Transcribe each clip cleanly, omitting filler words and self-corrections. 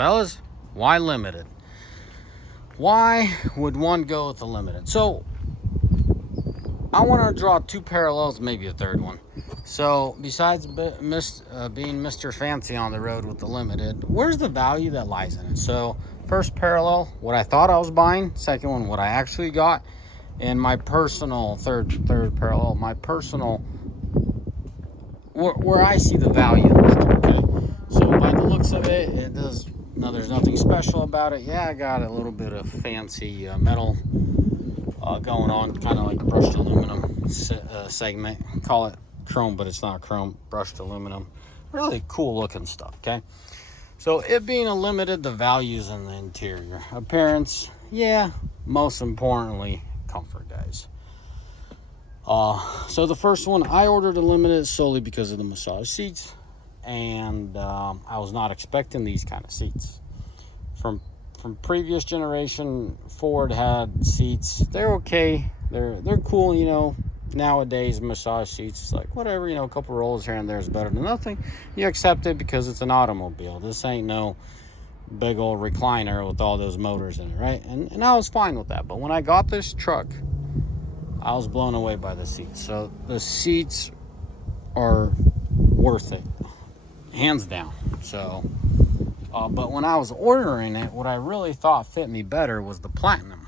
fellas, why limited? Why would one go with the limited? So I want to draw two parallels, maybe a third one. So besides being Mr. Fancy on the road with the limited, where's the value that lies in it? So first parallel, what I thought I was buying. Second one, what I actually got. And my personal third parallel, my personal where I see the value in this truck. Okay, so by the looks of it, it does. No, there's nothing special about it. Yeah, I got a little bit of fancy metal going on, kind of like brushed aluminum segment. Call it chrome, but it's not chrome. Brushed aluminum. Really cool looking stuff. Okay, so it being a limited, the values in the interior, appearance, yeah. Most importantly, comfort, guys. So the first one, I ordered a limited solely because of the massage seats, and I was not expecting these kind of seats. From previous generation, Ford had seats. They're okay. They're cool, you know. Nowadays, massage seats, like whatever, you know, a couple rolls here and there is better than nothing. You accept it because it's an automobile. This ain't no big old recliner with all those motors in it, right? And I was fine with that. But when I got this truck, I was blown away by the seats. So the seats are worth it, hands down. So but when I was ordering it, what I really thought fit me better was the platinum.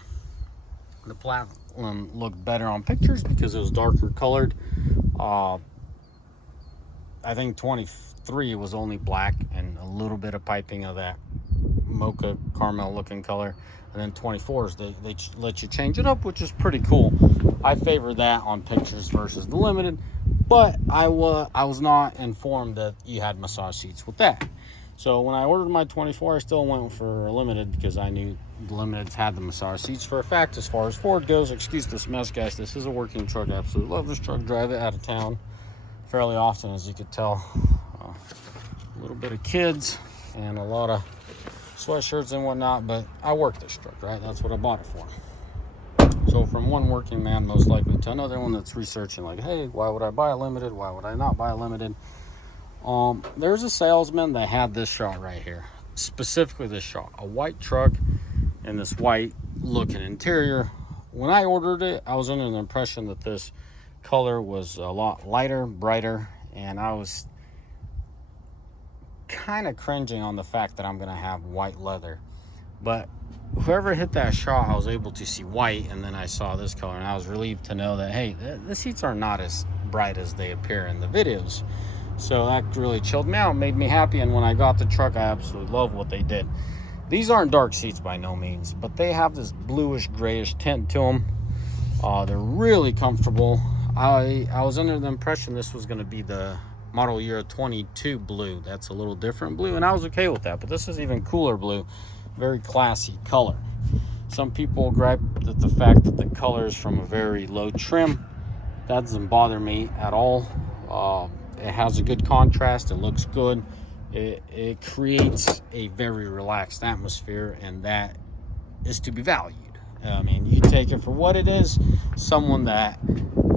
The platinum looked better on pictures because it was darker colored. I think 23 was only black and a little bit of piping of that mocha caramel looking color, and then 24s they let you change it up, which is pretty cool. I favor that on pictures versus the limited, but I was not informed that you had massage seats with that. So when I ordered my 24, I still went for a limited because I knew the limiteds had the massage seats. For a fact, as far as Ford goes, excuse this mess, guys, this is a working truck. I absolutely love this truck. Drive it out of town fairly often, as you could tell. A little bit of kids and a lot of sweatshirts and whatnot, but I work this truck, right? That's what I bought it for. So from one working man most likely to another one that's researching, like, hey, why would I buy a limited? Why would I not buy a limited? There's a salesman that had this shot right here, specifically this shot, a white truck and this white looking interior. When I ordered it, I was under the impression that this color was a lot lighter, brighter, and I was kind of cringing on the fact that I'm gonna have white leather. But whoever hit that shot, I was able to see white, and then I saw this color, and I was relieved to know that, hey, the seats are not as bright as they appear in the videos. So that really chilled me out, made me happy. And when I got the truck, I absolutely love what they did. These aren't dark seats by no means, but they have this bluish grayish tint to them. They're really comfortable. I was under the impression this was going to be the model year 22 blue. That's a little different blue, and I was okay with that, but this is even cooler blue. Very classy color. Some people gripe at the fact that the color is from a very low trim. That doesn't bother me at all. It has a good contrast. It looks good. It creates a very relaxed atmosphere, and that is to be valued. I mean, you take it for what it is. Someone that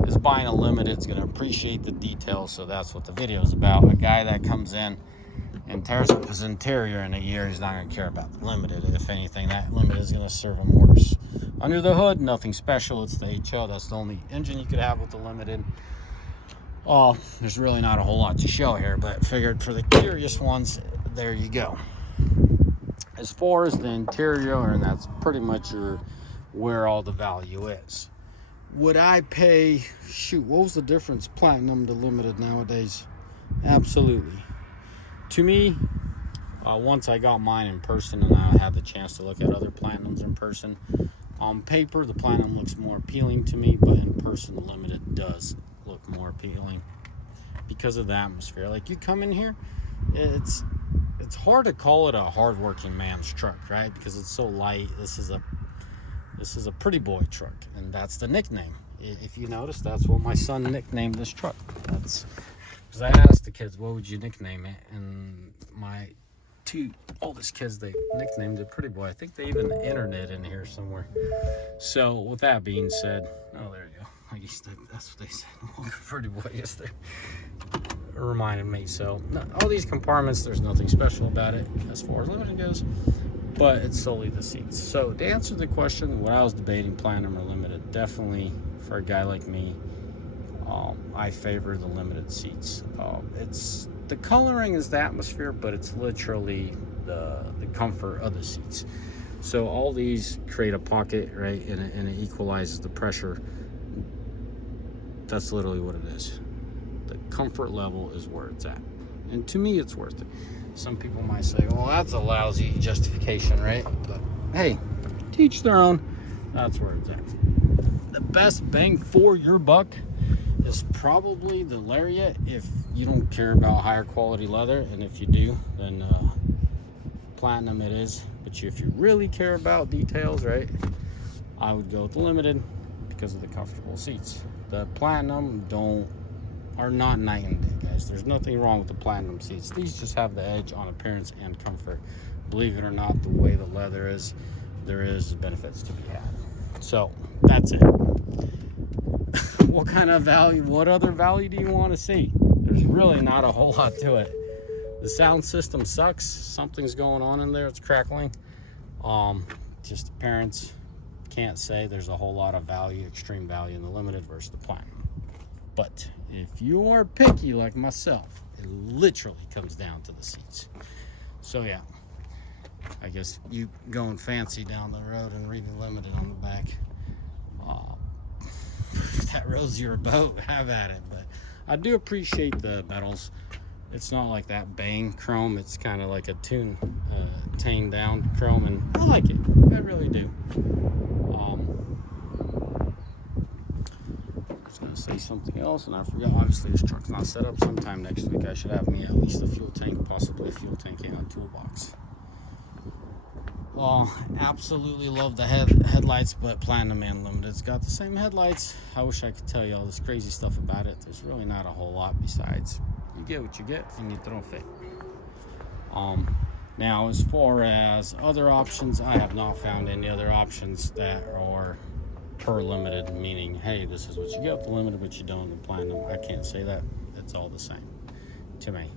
is buying a limited is going to appreciate the details, so that's what the video is about. A guy that comes in and tears up his interior in a year, he's not going to care about the limited. If anything, that limited is going to serve him worse. Under the hood, nothing special. It's the HO. That's the only engine you could have with the limited. There's really not a whole lot to show here, but figured for the curious ones, there you go. As far as the interior, and that's pretty much where all the value is. Would I pay, what was the difference platinum to limited nowadays? Absolutely. To me, once I got mine in person and I had the chance to look at other platinums in person, on paper the platinum looks more appealing to me, but in person the limited does look more appealing because of the atmosphere. Like, you come in here, it's hard to call it a hard-working man's truck, right? Because it's so light. This is a pretty boy truck, and that's the nickname. If you notice, that's what my son nicknamed this truck. That's because I asked the kids, what would you nickname it? And my two oldest kids, they nicknamed it Pretty Boy. I think they even entered it in here somewhere. So with that being said, oh, there you go. I guess that's what they said. Pretty Boy, yes, there. reminded me. So all these compartments, there's nothing special about it as far as limited goes, but it's solely the seats. So to answer the question, when I was debating Platinum or Limited, definitely for a guy like me, I favor the limited seats. It's the coloring is the atmosphere, but it's literally the comfort of the seats. So all these create a pocket, right, and it equalizes the pressure. That's literally what it is. The comfort level is where it's at, and to me, it's worth it. Some people might say, "Well, that's a lousy justification, right?" But hey, teach their own. That's where it's at. The best bang for your buck is probably the Lariat if you don't care about higher quality leather, and if you do, then Platinum it is. But if you really care about details, right, I would go with the Limited because of the comfortable seats. The Platinum are not night and day, guys. There's nothing wrong with the Platinum seats. These just have the edge on appearance and comfort. Believe it or not, the way the leather is, there is benefits to be had. So that's it. What kind of value, what other value do you want to see? There's really not a whole lot to it. The sound system sucks. Something's going on in there. It's crackling. Just appearance. Can't say there's a whole lot of value, extreme value in the Limited versus the Platinum. But if you are picky like myself, it literally comes down to the seats. So yeah, I guess you going fancy down the road and reading Limited on the back. If that rows your boat, have at it. But I do appreciate the metals. It's not like that bang chrome. It's kind of like a toned down chrome, and I like it. I really do. I was gonna say something else, and I forgot. Obviously, this truck's not set up. Sometime next week, I should have me at least a fuel tank, possibly a fuel tank and a toolbox. Absolutely love the headlights, but Platinum and Limited's got the same headlights. I wish I could tell you all this crazy stuff about it. There's really not a whole lot besides you get what you get and you don't fit. Now as far as other options, I have not found any other options that are per Limited, meaning, hey, this is what you get with the Limited, but you don't with the Platinum. I can't say that. It's all the same to me.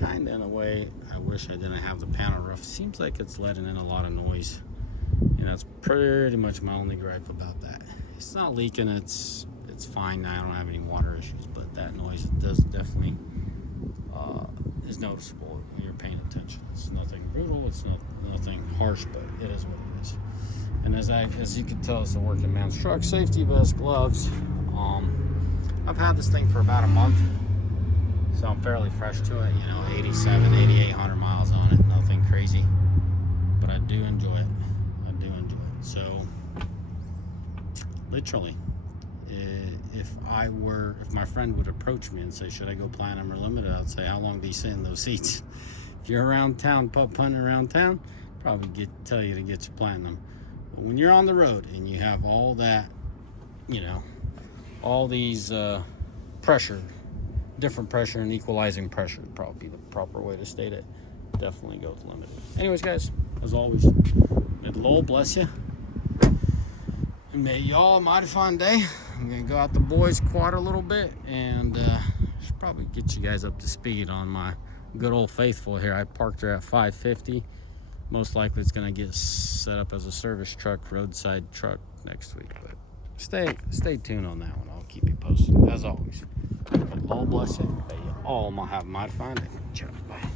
Kind of in a way, I wish I didn't have the panel roof. Seems like it's letting in a lot of noise, and that's pretty much my only gripe about that. It's not leaking. It's fine now. I don't have any water issues, but that noise does definitely is noticeable when you're paying attention. It's nothing brutal. It's nothing harsh, but it is what it is. And as you can tell, it's a working man's truck. Safety vest, gloves. I've had this thing for about a month. So I'm fairly fresh to it, 87, 8,800 miles on it, nothing crazy, but I do enjoy it. So literally, if my friend would approach me and say, should I go Platinum or Limited, I'd say, how long do you sit in those seats? If you're around town, punting around town, probably tell you to get your Platinum. But when you're on the road and you have all that, all these different pressure and equalizing pressure would probably be the proper way to state it. Definitely go with Limited. Anyways, guys, as always, may the Lord bless you. And may y'all a mighty fine day. I'm going to go out the boys' quad a little bit, and should probably get you guys up to speed on my good old faithful here. I parked her at 550. Most likely it's going to get set up as a service truck, roadside truck next week. But stay tuned on that one. I'll keep you posted. As always, may the Lord bless you. May you all have a mighty fine day. Cheers. Bye.